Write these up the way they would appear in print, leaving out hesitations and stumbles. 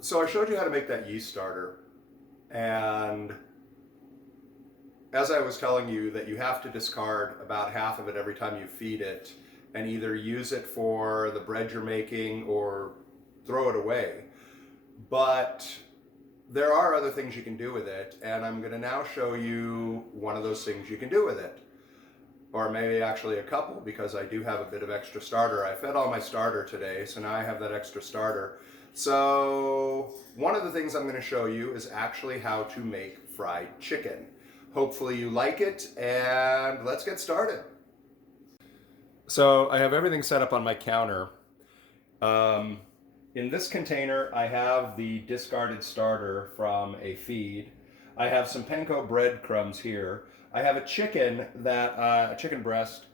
So I showed you how to make that yeast starter, and as I was telling you that you have to discard about half of it every time you feed it and either use it for the bread you're making or throw it away. But there are other things you can do with it, and I'm going to now show you one of those things you can do with it. Or maybe actually a couple, because I do have a bit of extra starter. I fed all my starter today, so now I have that extra starter. So one of the things I'm going to show you is actually how to make fried chicken. Hopefully you like it, and let's get started. So I have everything set up on my counter. Um, in this container, I have the discarded starter from a feed. I have some panko breadcrumbs here. I have a chicken a chicken breast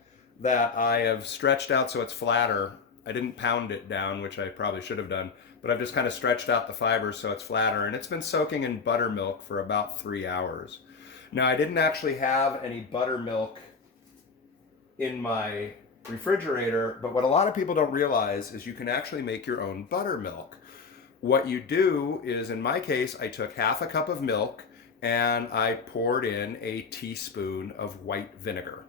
that I have stretched out so it's flatter. I didn't pound it down, which I probably should have done, but I've just kind of stretched out the fibers so it's flatter, and it's been soaking in buttermilk for about 3 hours. Now, I didn't actually have any buttermilk in my refrigerator, but what a lot of people don't realize is you can actually make your own buttermilk. What you do is, in my case, I took half a cup of milk and I poured in a teaspoon of white vinegar.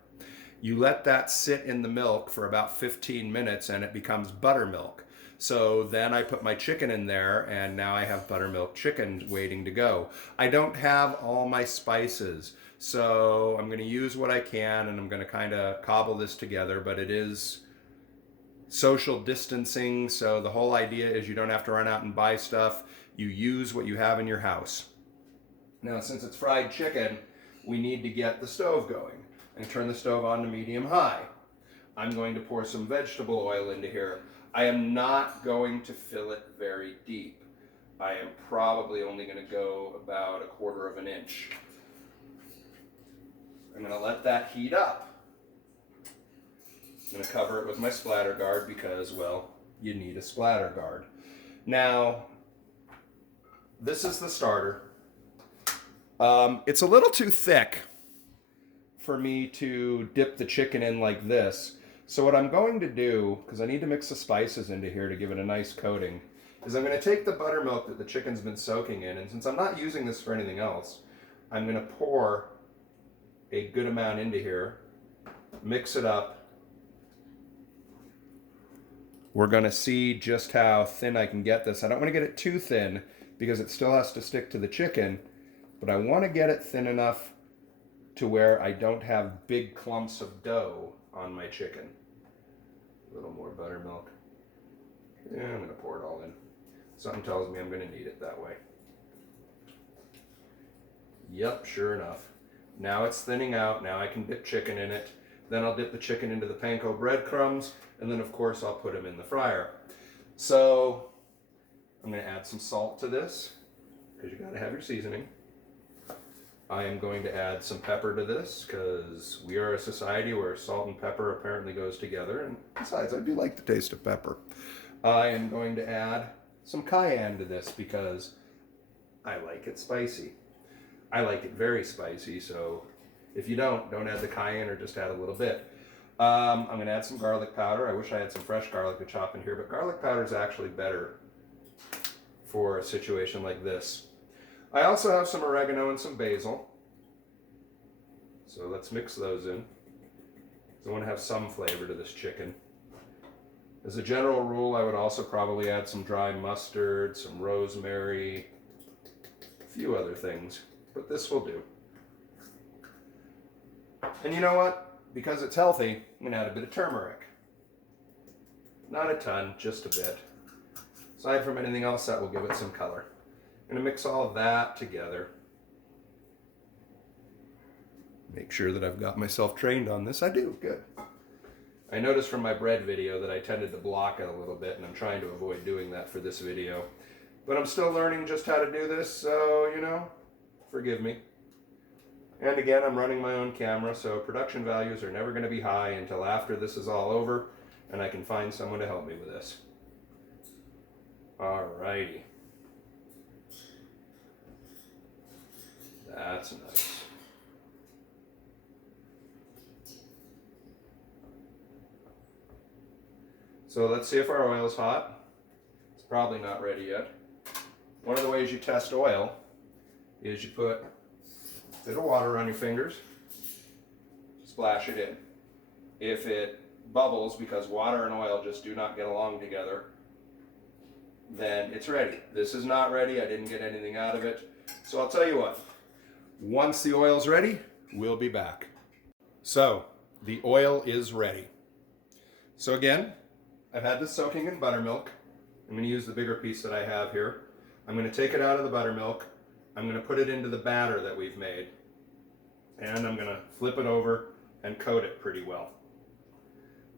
You let that sit in the milk for about 15 minutes and it becomes buttermilk. So then I put my chicken in there, and now I have buttermilk chicken waiting to go. I don't have all my spices, so I'm going to use what I can, and I'm going to kind of cobble this together, but it is social distancing, so the whole idea is you don't have to run out and buy stuff. You use what you have in your house. Now, since it's fried chicken, we need to get the stove going and turn the stove on to medium high. I'm going to pour some vegetable oil into here. I am not going to fill it very deep. I am probably only going to go about 1/4 of an inch. I'm going to let that heat up. I'm going to cover it with my splatter guard because, well, you need a splatter guard. Now, this is the starter. It's a little too thick for me to dip the chicken in like this. So what I'm going to do, because I need to mix the spices into here to give it a nice coating, is I'm going to take the buttermilk that the chicken's been soaking in, and since I'm not using this for anything else, I'm going to pour a good amount into here, mix it up. We're going to see just how thin I can get this. I don't want to get it too thin because it still has to stick to the chicken, but I want to get it thin enough to where I don't have big clumps of dough on my chicken. A little more buttermilk. Yeah, I'm going to pour it all in. Something tells me I'm going to need it that way. Yep, sure enough. Now it's thinning out. Now I can dip chicken in it. Then I'll dip the chicken into the panko breadcrumbs, and then of course I'll put them in the fryer. So I'm going to add some salt to this because you got to have your seasoning. I am going to add some pepper to this because we are a society where salt and pepper apparently goes together, and besides, I do like the taste of pepper. I am going to add some cayenne to this because I like it spicy. I like it very spicy, so if you don't add the cayenne or just add a little bit. I'm going to add some garlic powder. I wish I had some fresh garlic to chop in here, but garlic powder is actually better for a situation like this. I also have some oregano and some basil. So let's mix those in. I want to have some flavor to this chicken. As a general rule, I would also probably add some dry mustard, some rosemary, a few other things, but this will do. And you know what? Because it's healthy, I'm going to add a bit of turmeric. Not a ton, just a bit. Aside from anything else, that will give it some color. I'm going to mix all of that together. Make sure that I've got myself trained on this. I do, good. I noticed from my bread video that I tended to block it a little bit, and I'm trying to avoid doing that for this video. But I'm still learning just how to do this, so, forgive me. And again, I'm running my own camera, so production values are never going to be high until after this is all over, and I can find someone to help me with this. Alrighty. That's nice. So let's see if our oil is hot. It's probably not ready yet. one of the ways you test oil is you put a bit of water on your fingers, splash it in. If it bubbles because water and oil just do not get along together, then it's ready. This is not ready. I didn't get anything out of it. So I'll tell you what, once the oil's ready, we'll be back. So the oil is ready. So again, I've had this soaking in buttermilk. I'm going to use the bigger piece that I have here. I'm going to take it out of the buttermilk. I'm going to put it into the batter that we've made. And I'm going to flip it over and coat it pretty well.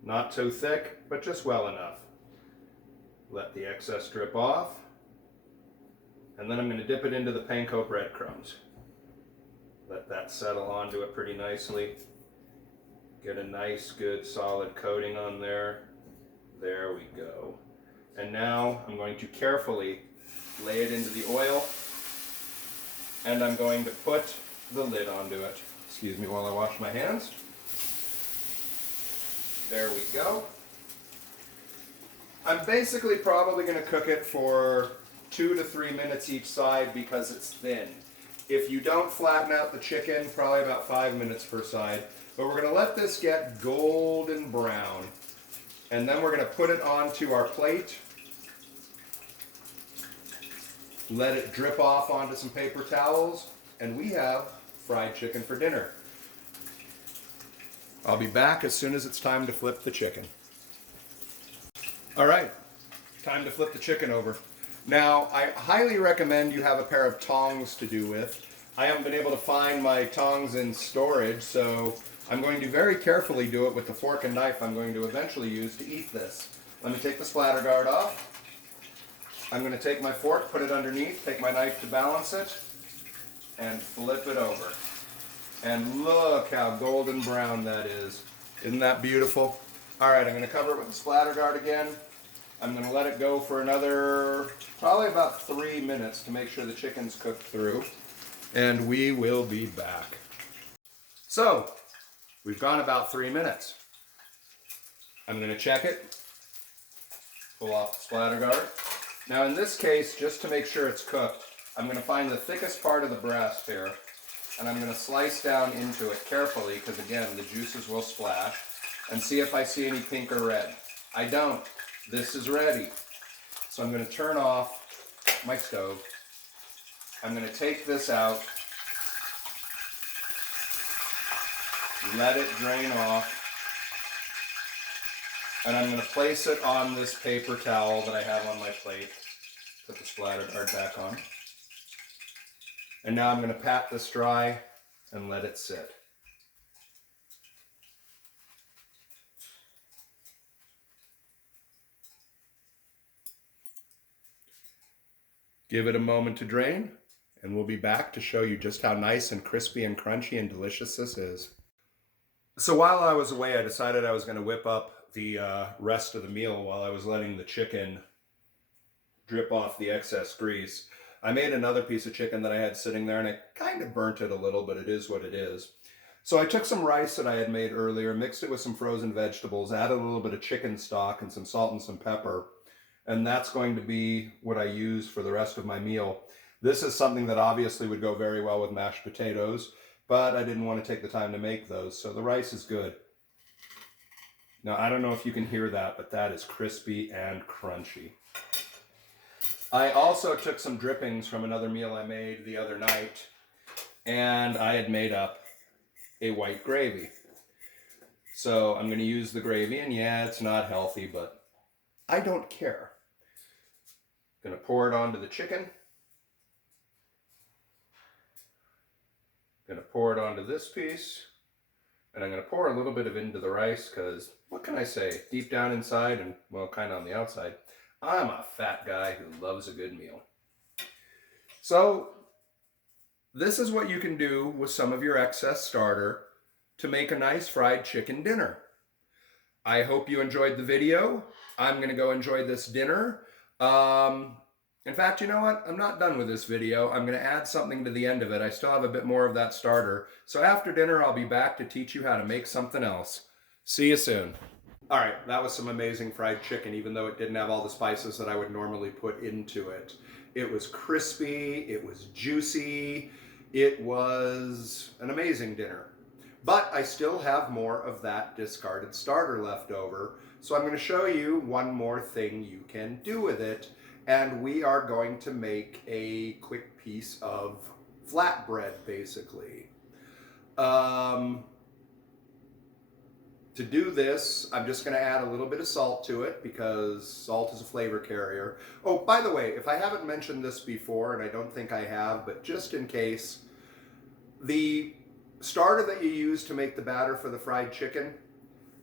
Not too thick, but just well enough. Let the excess drip off. And then I'm going to dip it into the panko breadcrumbs. Let that settle onto it pretty nicely. Get a nice, good, solid coating on there. There we go. And now I'm going to carefully lay it into the oil, and I'm going to put the lid onto it. Excuse me while I wash my hands. There we go. I'm basically probably going to cook it for 2 to 3 minutes each side because it's thin. If you don't flatten out the chicken, probably about 5 minutes per side. But we're going to let this get golden brown. And then we're going to put it onto our plate. Let it drip off onto some paper towels. And we have fried chicken for dinner. I'll be back as soon as it's time to flip the chicken. All right, time to flip the chicken over. Now, I highly recommend you have a pair of tongs to do with. I haven't been able to find my tongs in storage, so I'm going to very carefully do it with the fork and knife I'm going to eventually use to eat this. Let me take the splatter guard off. I'm going to take my fork, put it underneath, take my knife to balance it, and flip it over. And look how golden brown that is. Isn't that beautiful? All right, I'm going to cover it with the splatter guard again. I'm going to let it go for another, probably about 3 minutes to make sure the chicken's cooked through. And we will be back. So, we've gone about 3 minutes. I'm going to check it. Pull off the splatter guard. Now in this case, just to make sure it's cooked, I'm going to find the thickest part of the breast here. And I'm going to slice down into it carefully, because again, the juices will splash. And see if I see any pink or red. I don't. This is ready. So I'm going to turn off my stove. I'm going to take this out. Let it drain off. And I'm going to place it on this paper towel that I have on my plate. Put the splatter guard back on. And now I'm going to pat this dry and let it sit. Give it a moment to drain, and we'll be back to show you just how nice and crispy and crunchy and delicious this is. So while I was away, I decided I was going to whip up the rest of the meal while I was letting the chicken drip off the excess grease. I made another piece of chicken that I had sitting there, and I kind of burnt it a little, but it is what it is. So I took some rice that I had made earlier, mixed it with some frozen vegetables, added a little bit of chicken stock and some salt and some pepper. And that's going to be what I use for the rest of my meal. This is something that obviously would go very well with mashed potatoes, but I didn't want to take the time to make those, so the rice is good. Now, I don't know if you can hear that, but that is crispy and crunchy. I also took some drippings from another meal I made the other night, and I had made up a white gravy. So I'm going to use the gravy, and yeah, it's not healthy, but I don't care. Going to pour it onto the chicken. Going to pour it onto this piece. And I'm going to pour a little bit of it into the rice because, what can I say? Deep down inside and, well, kind of on the outside, I'm a fat guy who loves a good meal. So, this is what you can do with some of your excess starter to make a nice fried chicken dinner. I hope you enjoyed the video. I'm going to go enjoy this dinner. In fact, you know what? I'm not done with this video. I'm going to add something to the end of it. I still have a bit more of that starter. So after dinner, I'll be back to teach you how to make something else. See you soon. All right, that was some amazing fried chicken, even though it didn't have all the spices that I would normally put into it. It was crispy, it was juicy, it was an amazing dinner. But I still have more of that discarded starter left over, so I'm going to show you one more thing you can do with it, and we are going to make a quick piece of flatbread, basically. To do this, I'm just going to add a little bit of salt to it because salt is a flavor carrier. Oh, by the way, if I haven't mentioned this before, and I don't think I have, but just in case, the starter that you use to make the batter for the fried chicken,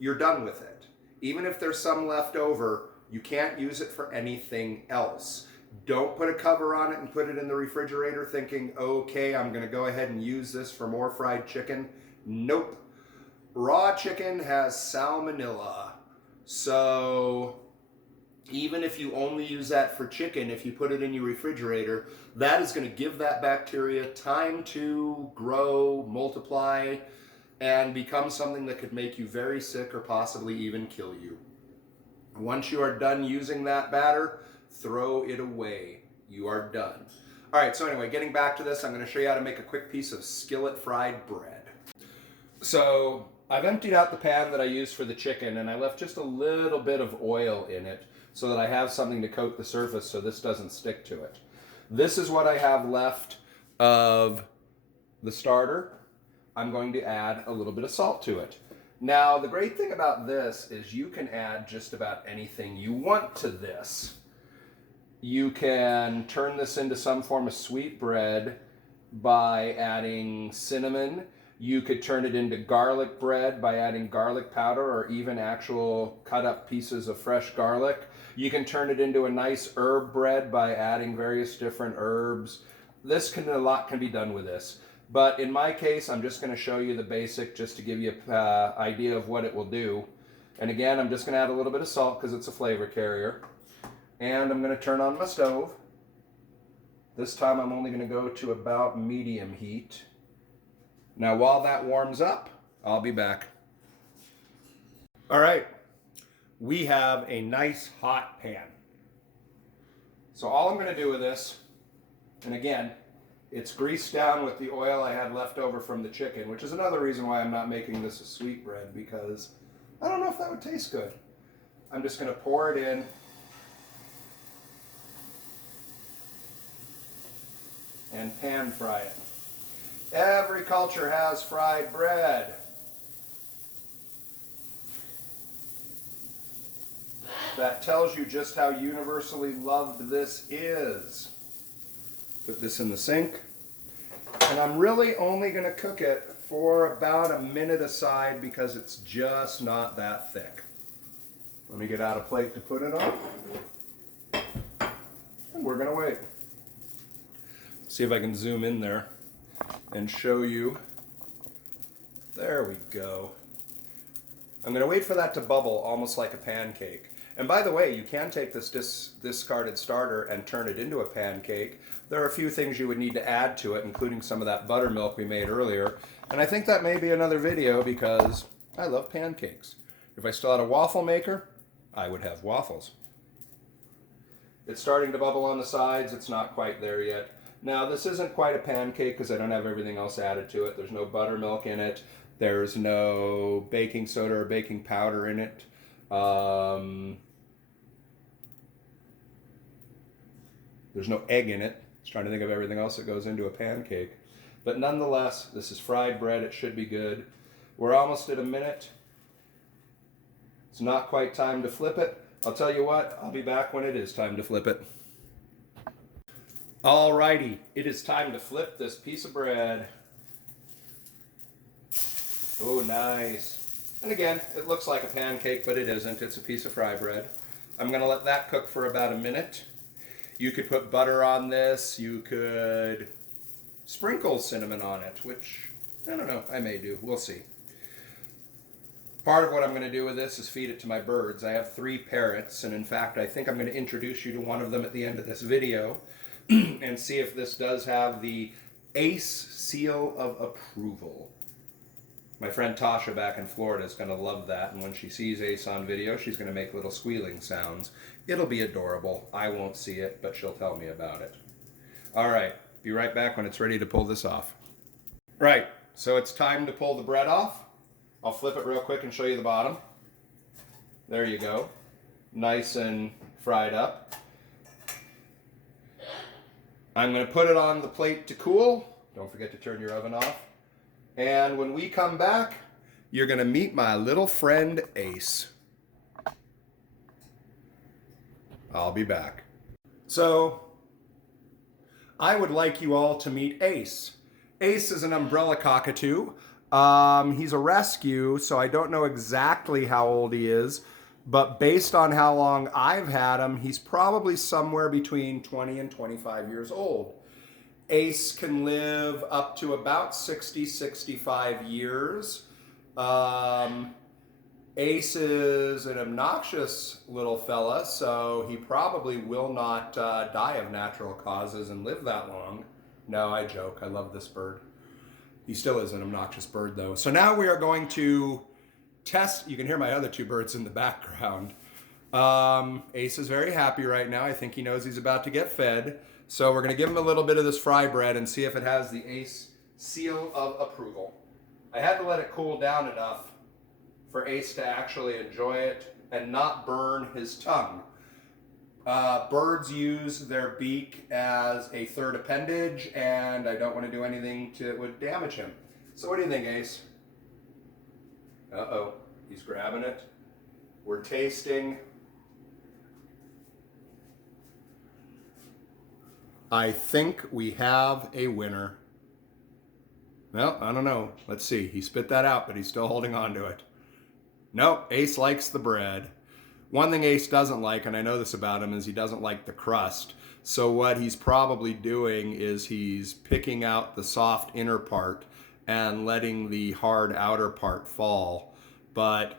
you're done with it. Even if there's some left over, you can't use it for anything else. Don't put a cover on it and put it in the refrigerator thinking, okay, I'm going to go ahead and use this for more fried chicken. Nope. Raw chicken has salmonella, so even if you only use that for chicken, if you put it in your refrigerator, that is going to give that bacteria time to grow, multiply, and become something that could make you very sick or possibly even kill you. Once you are done using that batter, throw it away. You are done. All right, so anyway, getting back to this, I'm going to show you how to make a quick piece of skillet fried bread. So I've emptied out the pan that I used for the chicken, and I left just a little bit of oil in it so that I have something to coat the surface so this doesn't stick to it. This is what I have left of the starter. I'm going to add a little bit of salt to it. Now, the great thing about this is you can add just about anything you want to this. You can turn this into some form of sweet bread by adding cinnamon. You could turn it into garlic bread by adding garlic powder or even actual cut up pieces of fresh garlic. You can turn it into a nice herb bread by adding various different herbs. A lot can be done with this. But in my case, I'm just going to show you the basic just to give you an idea of what it will do. And again, I'm just going to add a little bit of salt because it's a flavor carrier. And I'm going to turn on my stove. This time I'm only going to go to about medium heat. Now while that warms up, I'll be back. All right, we have a nice hot pan. So all I'm going to do with this, and again, it's greased down with the oil I had left over from the chicken, which is another reason why I'm not making this a sweetbread, because I don't know if that would taste good. I'm just going to pour it in. And pan fry it. Every culture has fried bread. That tells you just how universally loved this is. Put this in the sink. And I'm really only going to cook it for about a minute aside because it's just not that thick. Let me get out a plate to put it on. And we're going to wait. See if I can zoom in there and show you. There we go. I'm going to wait for that to bubble almost like a pancake. And by the way, you can take this discarded starter and turn it into a pancake. There are a few things you would need to add to it, including some of that buttermilk we made earlier. And I think that may be another video because I love pancakes. If I still had a waffle maker, I would have waffles. It's starting to bubble on the sides. It's not quite there yet. Now, this isn't quite a pancake because I don't have everything else added to it. There's no buttermilk in it. There's no baking soda or baking powder in it. There's no egg in it. I was trying to think of everything else that goes into a pancake. But nonetheless, this is fried bread. It should be good. We're almost at a minute. It's not quite time to flip it. I'll tell you what, I'll be back when it is time to flip it. Alrighty, it is time to flip this piece of bread. Oh, nice. And again, it looks like a pancake, but it isn't. It's a piece of fry bread. I'm going to let that cook for about a minute. You could put butter on this. You could sprinkle cinnamon on it, which, I don't know, I may do. We'll see. Part of what I'm going to do with this is feed it to my birds. I have 3 parrots, and in fact, I think I'm going to introduce you to one of them at the end of this video and see if this does have the ACE seal of approval. My friend Tasha back in Florida is going to love that, and when she sees Ace on video, she's going to make little squealing sounds. It'll be adorable. I won't see it, but she'll tell me about it. All right, be right back when it's ready to pull this off. Right, so it's time to pull the bread off. I'll flip it real quick and show you the bottom. There you go. Nice and fried up. I'm going to put it on the plate to cool. Don't forget to turn your oven off. And when we come back, you're going to meet my little friend Ace. I'll be back. So, I would like you all to meet Ace. Ace is an umbrella cockatoo. He's a rescue, so I don't know exactly how old he is, but based on how long I've had him, he's probably somewhere between 20 and 25 years old. Ace can live up to about 60, 65 years. Ace is an obnoxious little fella, so he probably will not die of natural causes and live that long. No, I joke. I love this bird. He still is an obnoxious bird, though. So now we are going to test. You can hear my other two birds in the background. Ace is very happy right now. I think he knows he's about to get fed. So we're going to give him a little bit of this fry bread and see if it has the Ace seal of approval. I had to let it cool down enough for Ace to actually enjoy it and not burn his tongue. Birds use their beak as a third appendage, and I don't want to do anything that would damage him. So what do you think, Ace? Uh-oh, he's grabbing it. We're tasting. I think we have a winner. Well, I don't know. Let's see. He spit that out, but he's still holding on to it. No, Ace likes the bread. One thing Ace doesn't like, and I know this about him, is he doesn't like the crust. So what he's probably doing is he's picking out the soft inner part and letting the hard outer part fall. But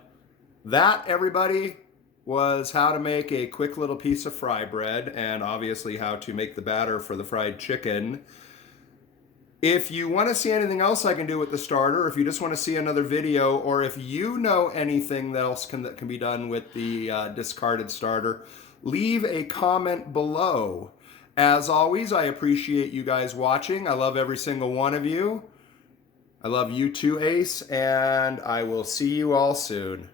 that, everybody, was how to make a quick little piece of fry bread, and obviously how to make the batter for the fried chicken. If you want to see anything else I can do with the starter, if you just want to see another video, or if you know anything else that can be done with the discarded starter, leave a comment below. As always, I appreciate you guys watching. I love every single one of you. I love you too, Ace, and I will see you all soon.